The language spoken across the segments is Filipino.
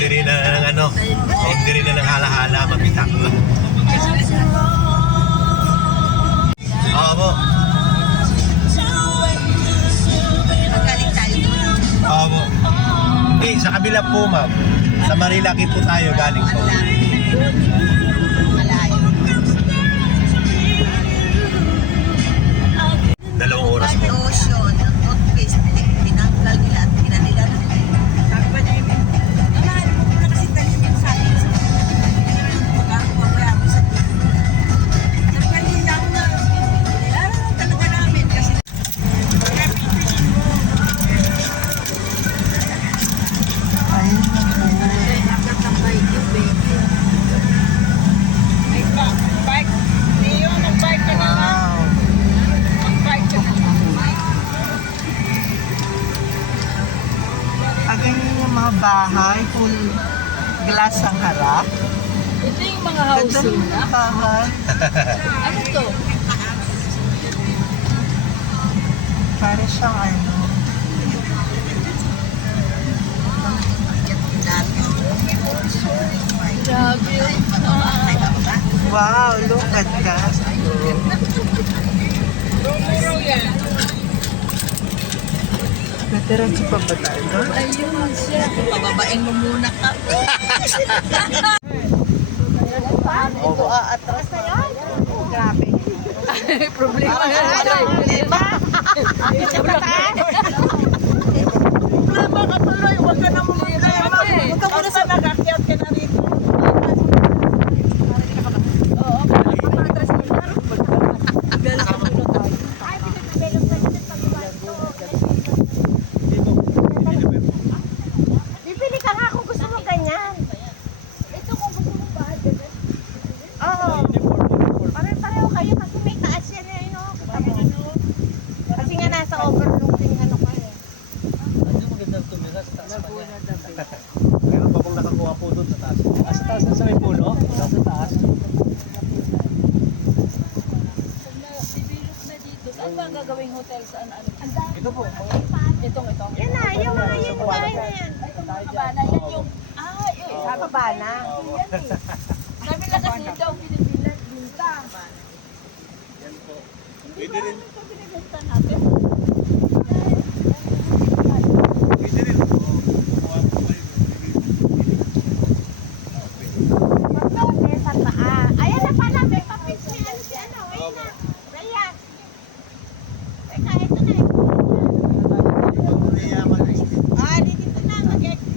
hindi rin na ng ano, hindi rin na ng hala-hala, mabitak. Oo po. Magaling tayo. Oo po. Hindi, sa kabila po ma'am. Sa Marilaki po tayo galing po. Malayo. 2 oras po. Ocean, ang toothpaste, tinanggal nila at pinanila na. Ganyan yung mga bahay, full glass ang harap. Ito yung mga house Ganda ng na. bahay. Ano to? Para siyang ano. Grabe yun. Wow, look at that. Romero yan. Natiransi pa ba tayo doon? Ayun siya. Pababain mo muna ka. Ito atras na yan. Grabe. Problema yan. Problema? Sa pataas? Problema ka tuloy. Huwag ka na problema. Huwag ka muna sa nagakyat ka na rito. Bibili ka nga kung gusto mo ganyan. Ito kung gusto mo ba? Oo. Pare-pareho kayo kasi may taas yan eh. No? Kasi nga nasa overlooking ano ka eh. Meron pa pong nakakuha po doon sa taas. Sa taas na sa may puno? Sa taas? Sibilot na dito. Saan ba ang gagawing hotel? Saan? Ano? Ito po. Itong. Yan na, yung mga yan, bahay na yan. Itong mga kabana. Yan yung... Sa baba na. Sabi na kasi daw pinipilat. Binta. Pwede rin. Ito binibenta natin. Pwede rin. Kuha po kayo. Pagkakas sa taas. Ayan na pala, may papits ni ano si ano. Ayun na. Raya. Teka, ito na eh. Ah, dito na, mag-exit.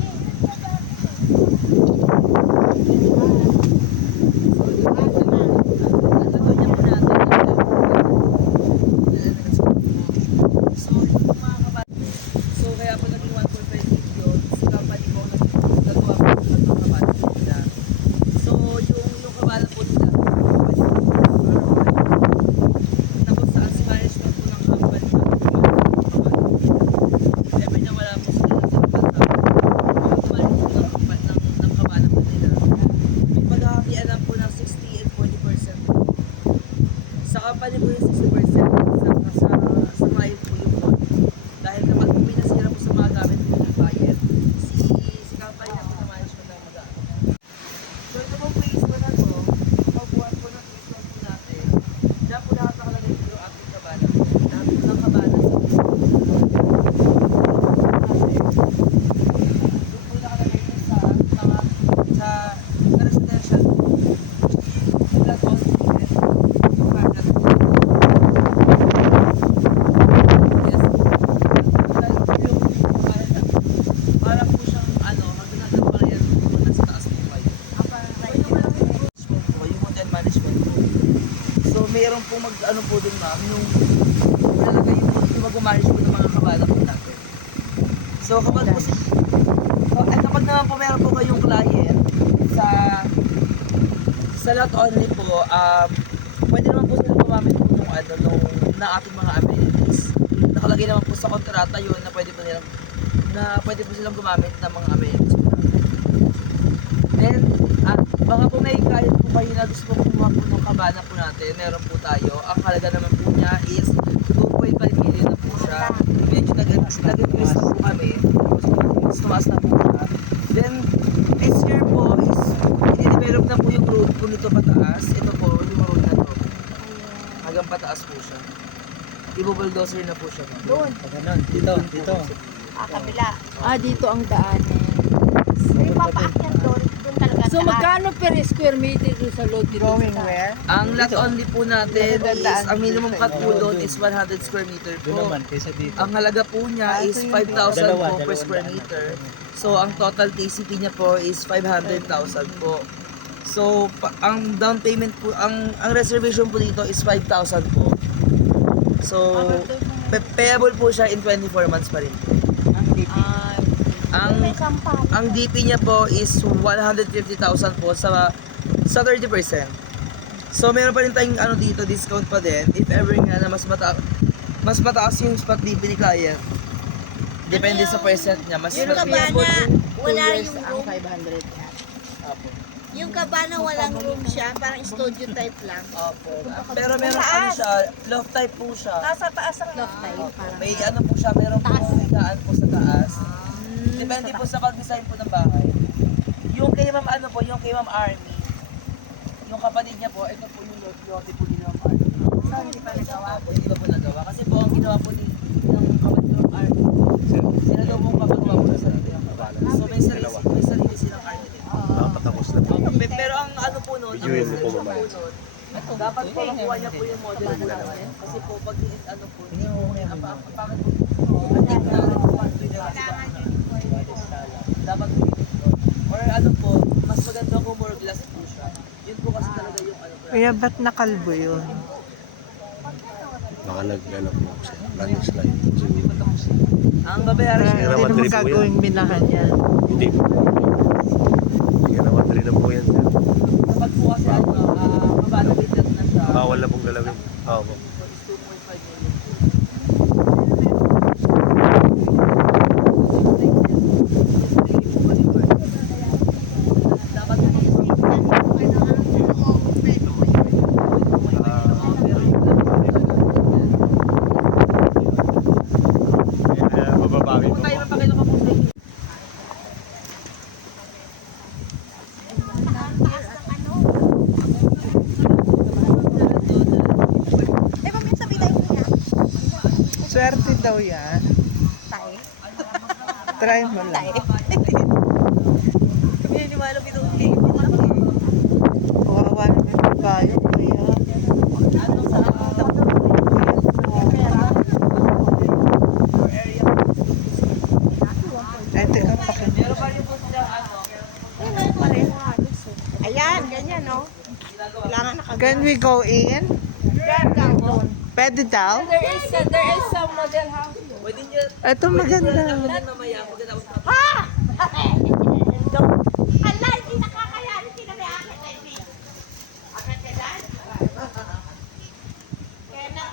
So kaya po naging 1.5 million sa company ko nagawa po ng mga kabala nila. So yung kabala po nila tapos sa as management po ng company sabi niya wala po sila sa bansa ng kabala po nila may paghahakian lang po ng 60 and 40% sa company po yung 60% sa client po yung 40. Dahil kapag pinasira po sa mga gamit po ng client, si company na po na management ang mag-ano. So ito pong phase 1 na to, pagbuhan po ng phase 1 po natin, dyan po lahat nakalagay po yung ating kabana. Lahat po ng kabana sa phase 1 po natin. Doon po nakalagay po sa residential po. Flat house po din. Para po siyang ano, magdadang pa yan po nasa taas po kayo. Yung hotel management po. So mayroon po mag-ano po dun ma'am, yung lalagay yung mag-manage po ng mga kabala po natin. So kapag po kapag naman po meron po kayong client sa lot only po, pwede naman po silang gumamit po nung ano, na ating mga amenities. Nakalagay naman po sa kontrata yun na pwede po silang gumamit ng mga amenities po natin. Then, baka po may client po kayo na gusto po kumuha po ng kabana po natin, meron po tayo. Ang halaga naman po niya is 2.5 million na po siya. Medyo nag-increase na po kami. Mas tumaas na po siya. Then, i-bulldozer na po siya. Doon. Ganun. Dito. Kabila. Dito ang daanin. May papaakyat doon. Doon talaga So, daan. magkano per square meter doon sa load dito? Going where? Ang lot only po natin is, Daan. ang minimum cut po doon is 100 square meter Doon po. naman, kaysa dito. Ang halaga po niya is 5,000 po per Dalawang square daan. meter. So, ang total TCP niya po is 500,000 po. So, ang down payment po, ang reservation po dito is 5,000 po. So, payable po siya in 24 months pa rin. Ang May sampal. ang DP niya po is 150,000 po sa 30%. So meron pa rin tayong ano dito, discount pa din if ever nga na mas mataas yung spot DP ni client. Depende sa percent niya, mas Yung mabibigyan po. kabana, wala yung Ang room. 500 yan. Yung kabana, walang room siya. Parang studio type lang. Opo. Pero meron ano siya, loft type po siya. Nasa taas ang Loft tayo. Opo. May ano po siya, meron po higaan po sa taas. Depende po sa pag-design po ng bahay. Yung kay Ma'am ano po, yung kay Ma'am Army, yung kapatid niya po, ito po yung lote po ni Ma'am Army. hindi pa nagawa. Opo, hindi pa po nagawa. Kasi po ang ginawa po ng kapatid ni Ma'am Army, sila daw po papagawa po sa sarili ang kabalan. So may sarili silang architect. Nakapatapos na po. Pero ang ano po nun, ang Videoin mo po, research mamaya. po nun, dapat po makuha niya po yung model po namin. Kasi po pag ano po, hindi po ang pangit po. Dapat po or ano po, mas maganda kung more glass po siya. Yun po kasi talaga yung ano po. Kaya ba't nakalbo yun? Baka nag-ano po siya. Landslide. Ang babayaran Kaya siya. naman Hindi mo trip po yan. gagawing minahan yan. Hindi po. Kaya naman rin na po yan. Kapag po kasi ano, mabalabated na siya. Bawal na pong galawin. Oo po. Is 2.5 million. Dapat Kaya mababawi po. tayo mapakita ka po sa inyo. Swerte daw yan. Try mo lang. Pininiwala mo itong Kawawa naman yung bayo. Kaya, ay, teka, pakita. Meron pa rin po silang ano, Ayan, ganyan, no? Kailangan Can we go in? Pwede daw? There is some model house. pwede niyo, Ito maganda. mamaya, pagkatapos na Ala, hindi nakakayanin. Hindi na may akit. Akit ka dyan? Kena.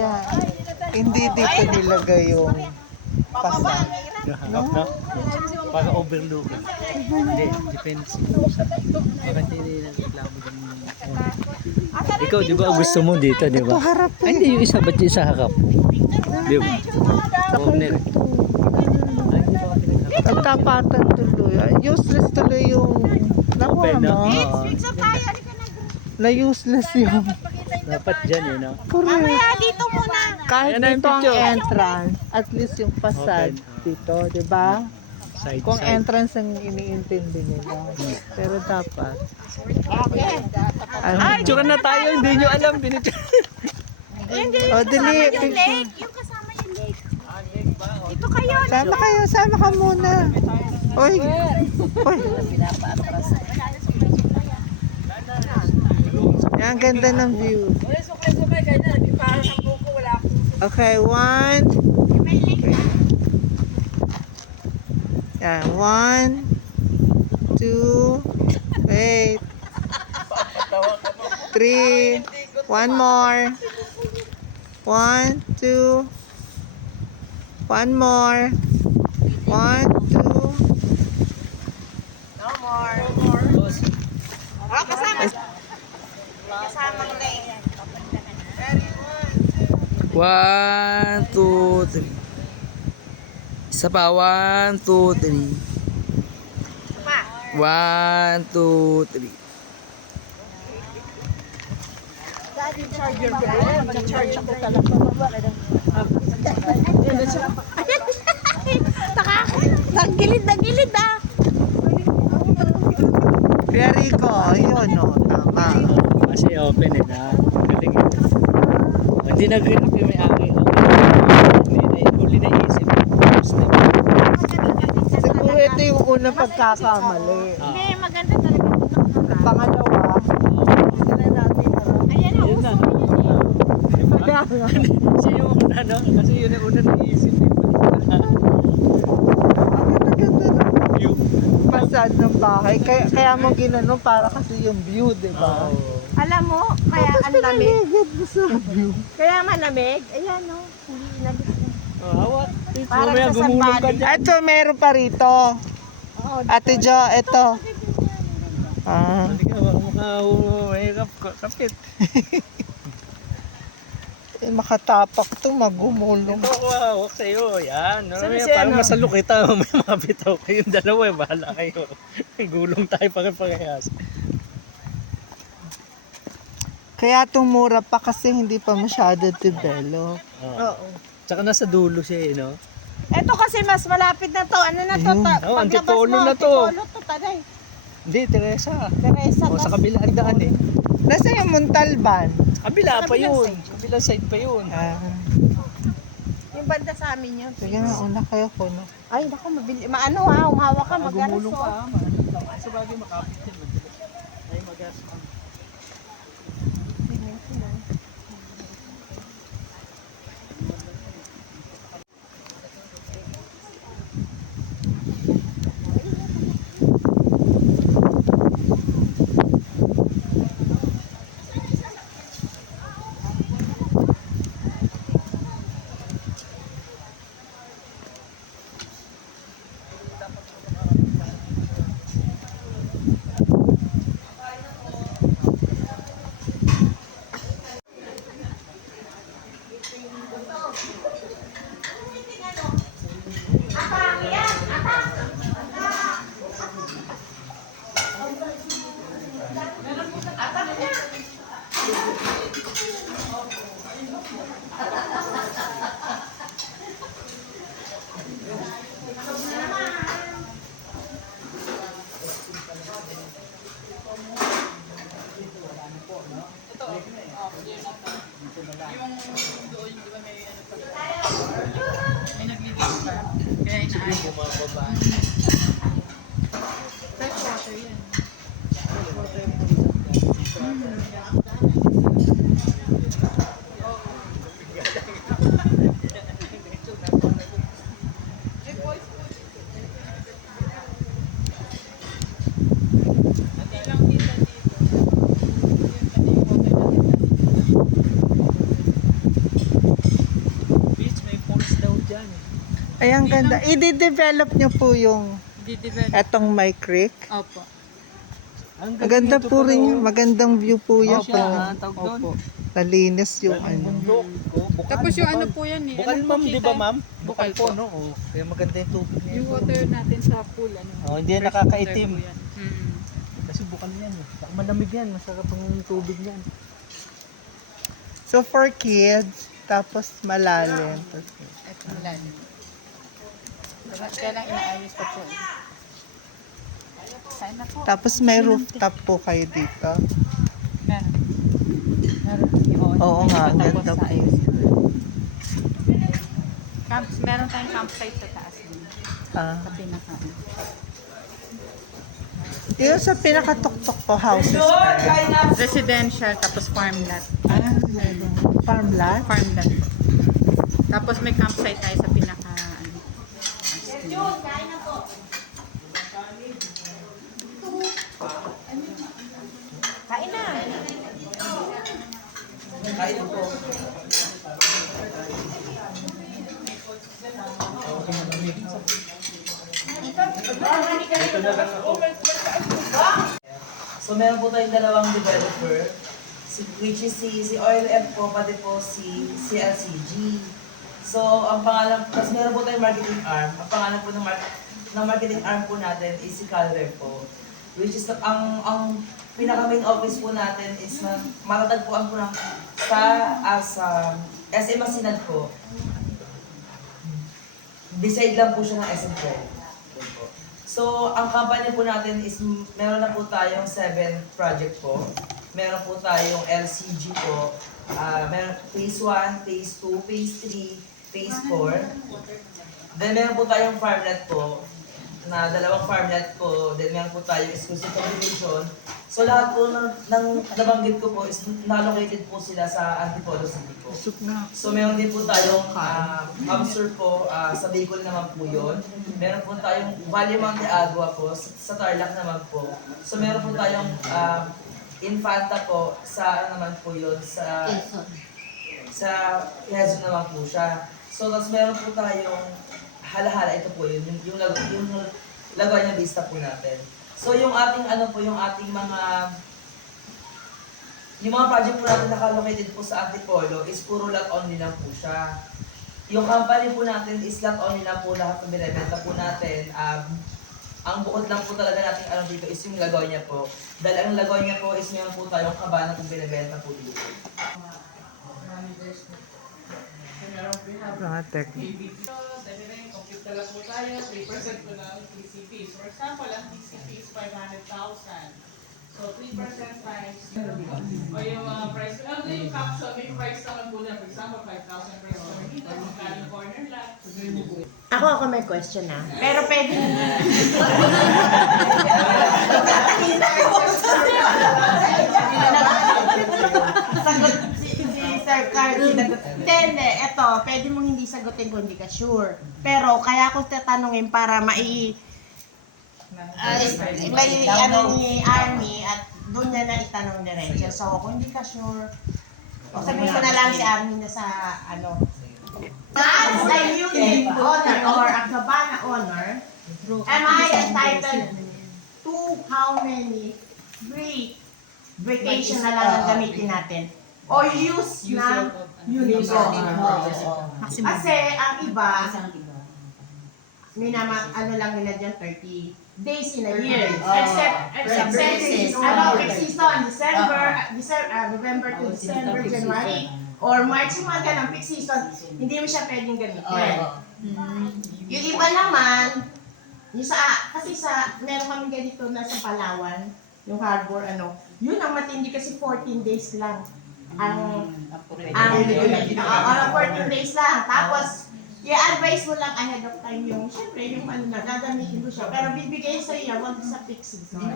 yan. Hindi dito nilagay yung pasan. No? Para overlooking. Hindi, depends. Baka hindi nagreklamo din yung owner. Ikaw, di ba gusto mo dito, di ba? Ito harap Ay, hindi yung isa, ba't yung isa harap? Di ba? Owner. Ay, di ba pinagharap? Nagtapatan tuloy. Ay, useless tuloy yung nakuha Open na. mo. Na useless yung Dapat dyan, eh, no? correct. Dito muna. Kahit Ayan na yung dito ang picture. entrance, at least yung facade Open. dito, di ba? Side, Kung side. entrance ang iniintindi nila. Pero dapat. Ano Picture na tayo, hindi nyo alam. O, dali. picture. Yung kasama yung lake. Ito kayo. Sama ka muna. Oy. Oy. Yan, ang ganda ng view. Sukay, kaya na, para sa buko, wala akong Okay, one. Yan, 1, 2, wait. 3, one more. 1, 2. One more. 1, 2. No more. Oh, kasama. Kasamang lake. 1, 2, 3. Isa pa, 1, 2, 3. Pa. 1, 2, 3. Nagilid ah. Kuya Rico, yun o, tama. Kasi open, eh, na. Galing, eh. Hindi nag-react yung may-ari. Huli na isip. Siguro ito yung unang pagkakamali. Hindi, maganda talaga. Pangalawa, hindi na natin Ayan o. Yun na. Kaya nga. Siya yung una, no? Kasi yun ang una na isip. Ang ganda ng View. facade ng bahay. Kaya mo ginano para kasi yung view, di ba? Alam mo, kaya ang lamig. Nalagad mo sa view. Kaya malamig. Ayan o. Hindi inalis na. Hawak. Parang Mamaya sa gumulong ka sandbody. dyan. Ito, meron pa rito. Ate Jo, ito. Ah. Hindi ka makahumahirap. Kapit. Makatapak to, magumulong. Ito ako hawak sa'yo. Yan. Sabi Mamaya siya, parang ano? masalo kita. Mamaya mabitaw kayong dalawa. Bahala kayo. Gulong tayo pare-parehas. Kaya tumura pa kasi hindi pa masyado develop. Oo. Tsaka nasa dulo siya, no? Ito kasi mas malapit na to. Ano na to? Ayun. Oh, Paglabas Antipolo mo, na to. Antipolo to, taday. Hindi, Teresa. Teresa, O, sa kabilang daan, eh. Nasa yung Montalban? Kabila pa Kabilang yun. Kabilang side pa yun. Yung banda sa amin yun. Sige na, una kayo ko, no? Ay, naku, mabili. Maano ha, umawak ka, magalas Gumulong oh. ka. Mahanap lang. Ay, sabagay makapit yan. Ay, magas. Ay, ang ganda. I-develop niyo po yung Di-develop. etong My Creek. Opo. Ang Maganda po rin yun. Magandang view po yan. Opo, tawag doon. Opo. Nalinis yung ano. Bundok. Bukal, Tapos yung bukal. ano po yan eh. Bukal, Ano po ma'am, di kita? ba, ma'am? Bukal po. no? Oh. Kaya maganda yung tubig niya. Yung water natin sa pool, ano. Oh, hindi yan Fresh nakakaitim. water po yan. Mm. Kasi bukal yan. Baka malamig yan. Masarap ang tubig niyan. So, for kids, tapos malalim. Ito malalim. Kaya lang inaayos pa po. Kain na po. Tapos may rooftop po kayo dito. Meron. Meron. Oo nga, ang Tapos ganda sa po. ayos. Meron tayong campsite sa taas din. Ah. Sa pinaka. Yung sa pinakatuktok po, houses pa rin. Residential, tapos farmland. Farmland? Farmland po. Tapos may campsite tayo sa pinaka. Ano, Kain na. Kain na po. So meron po tayong dalawang developer, which is si Oil F po, pati po si CLCG. So ang pangalan, tapos meron po tayong marketing arm. Ang pangalan po ng marketing arm po natin is si Calver po. Which is ang pinaka main office po natin is na matatagpuan po ng sa SM Masinag po. Beside lang po siya ng SM po. So, ang company po natin is, meron na po tayong 7 project po. Meron po tayong LCG po. Meron phase 1, phase 2, phase 3, phase 4. Then meron po tayong farmlet po, na dalawang farmlet po. Then meron po tayong exclusive cultivation. So lahat po ng nabanggit ko po is na-located po sila sa Antipolo City po. So meron din po tayong hamster po, sa Bicol naman po yun. Meron po tayong Valle Monte Agua po, sa Tarlac naman po. So meron po tayong Infanta po, sa ano naman po yun, sa Quezon naman po siya. So tapos meron po tayong Hala-Hala, ito po yun, yung Lagay ng Vista po natin. So yung ating ano po, yung ating yung mga project po natin naka-located po sa Antipolo is puro lot only lang po siya. Yung company po natin is lot only lang po lahat ng binibenta po natin. Ang bukod lang po talaga natin ano dito is yung Lagonya po. Dahil ang Lagonya po is meron po tayong kabana kung binibenta po dito. Mga technique. Compute na lang po tayo, 3% po ng TCPs. For example, ang TCP is 500,000. So, 3% times, o yung price, ano yung caption, may price naman po na, for example, 5,000 per square meter, magkano corner lot. Ako may question na. Pero pwede. Sagot si Sir Carl. Hindi. Ito, pwede mong hindi sagutin kung hindi ka sure. Pero kaya ako tatanungin para may ano ni Army at doon niya na itanong diretso. So, kung hindi ka sure, o sabihin ko na lang si Army na sa ano. As a unit owner or a cabana owner, am I entitled to how many free vacation na lang ang gamitin natin? O use ng unit ko? Kasi ang iba, may naman, ano lang nila dyan, 30 days in a year. Except season, November to December, January, or March, yung mga ganang peak season, hindi mo siya pwedeng gamitin. Yung iba naman, yung kasi meron kami ganito na sa Palawan, yung harbor, yun ang matindi kasi 14 days lang. Ang 14 days lang. Tapos, i-advise mo lang ahead of time yung, syempre, yung gagamitin mo siya. Pero bibigay sa iyo, wag sa peak season.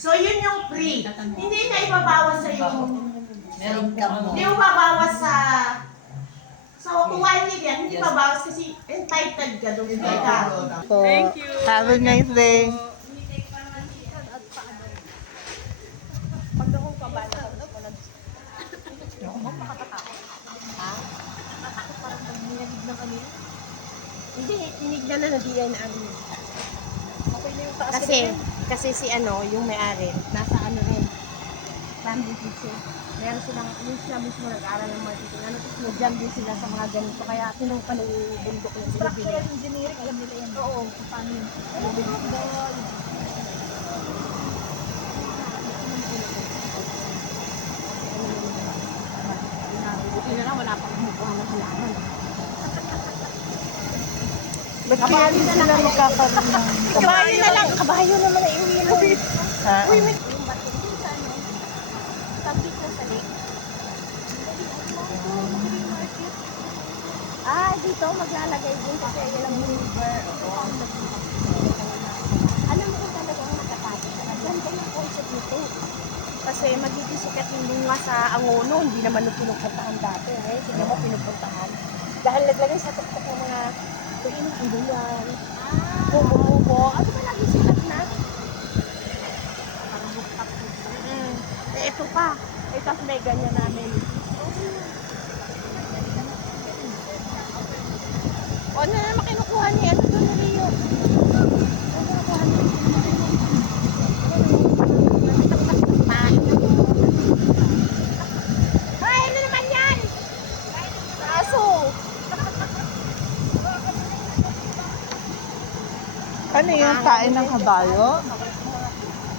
So, yun yung free. Hindi na ibabawas sa yung hindi mo babawas sa kung 1 year yan, hindi babawas kasi entitled ka doon. Thank you. Have a nice day. Hindi, tinignan na DNA rin. Okay na yung taas. Kasi si ano, yung may-ari, nasa ano rin. Family teacher. Meron silang, yung sila mismo nag-aaral ng mga teacher. Ano, nag-jam din sila sa mga ganito. Kaya tinupa ng bundok ng Structural engineering, alam nila yan. Oo. Paano yun? Alam mo ba? Buti na lang, wala pang kumukuha ng halaman. Ba't kaya di sila magkakaroon ng... Kabayo na lang, kabayo naman na iuwi mo. Ha? Yung bato din sa ano, tabit na sa lake. Dito maglalagay din kasi yan ang river. Alam mo kung talagang nakatapos siya. Ganda yung concept nito. Kasi magiging sikat yung bunga sa Angono. Hindi naman nung pinupuntahan dati. Sige mo pinupuntahan. Dahil naglagay sa tuktok ng mga tuwing ang bulan. Bubo-bubo. Ano ba lagi sikat na? Parang bukap. Ito pa. Ito ang may ganyan namin. O ano naman kinukuha niya? Ano doon na Rio? Ano kinukuha niya? Ay, ano naman yan? Aso! Ano yung kain ng kabayo?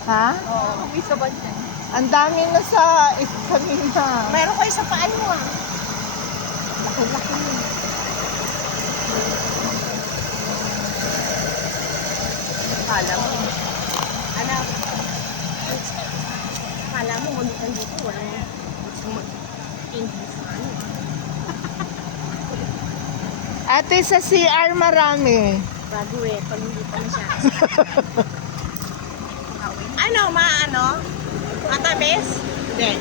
Ha? Oo, may saban yan. Ang dami na sa kanina. Mayroon ko isa paan mo ah. Laki-laki mo. Kala mo. Anak. Kala mo, malutan dito. Walang English na ano. Ate, sa CR marami. Bago eh, pag hindi pa masyado. Ano, maano? Matamis? Hindi.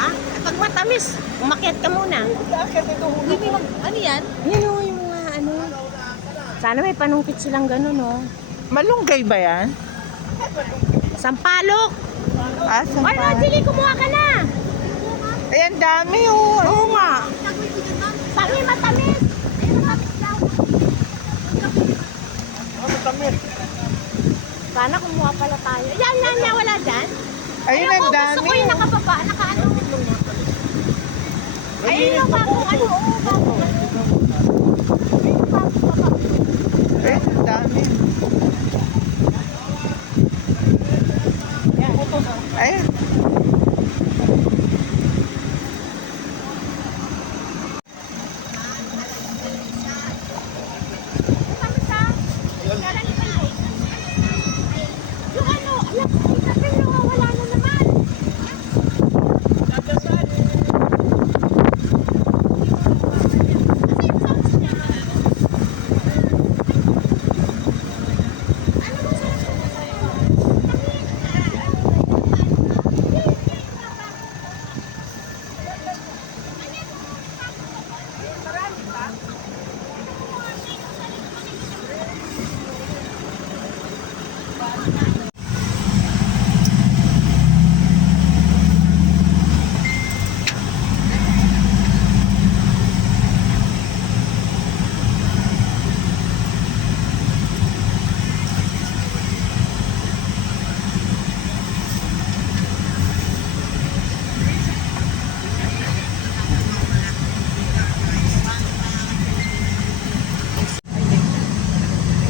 Ha? Pag matamis, umakyat ka muna. Ano yan? Yan o, yung mga ano. Sana may panungkit silang gano'n, no? Malunggay ba yan? Sampalok! Ah, Ay, saan Rogelio, kumuha ka na! Ayan, dami oh. Oo nga. Tangi matamis! Ay, matamis daw. Sana kumuha pala tayo. Yan, wala dyan. Ayun, ang Gusto dami. ko yung nakababa, nakaano. Ayun yung bagong ano, oo, bagong ano. Ayun, bagong baba. Ayun, ang dami. Ayun. Matamis ha? Kala niyo ba yun? Yung ano, alam ko, kasi wala na naman.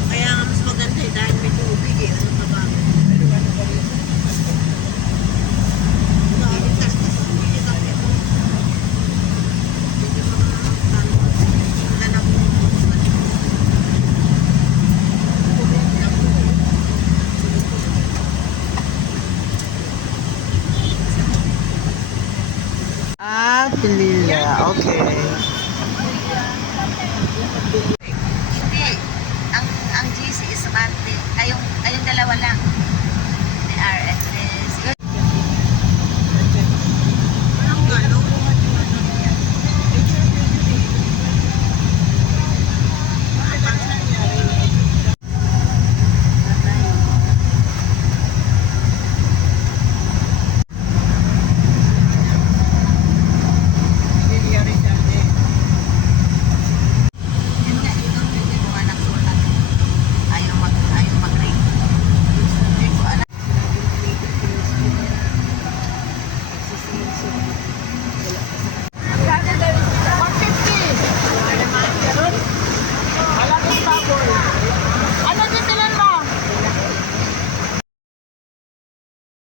Kaya nga mas maganda eh, dahil may tubig eh. Ano pa ba? Ah, Pilila. Okay. Hindi. Ang GC is Marte. Kayong dalawa lang.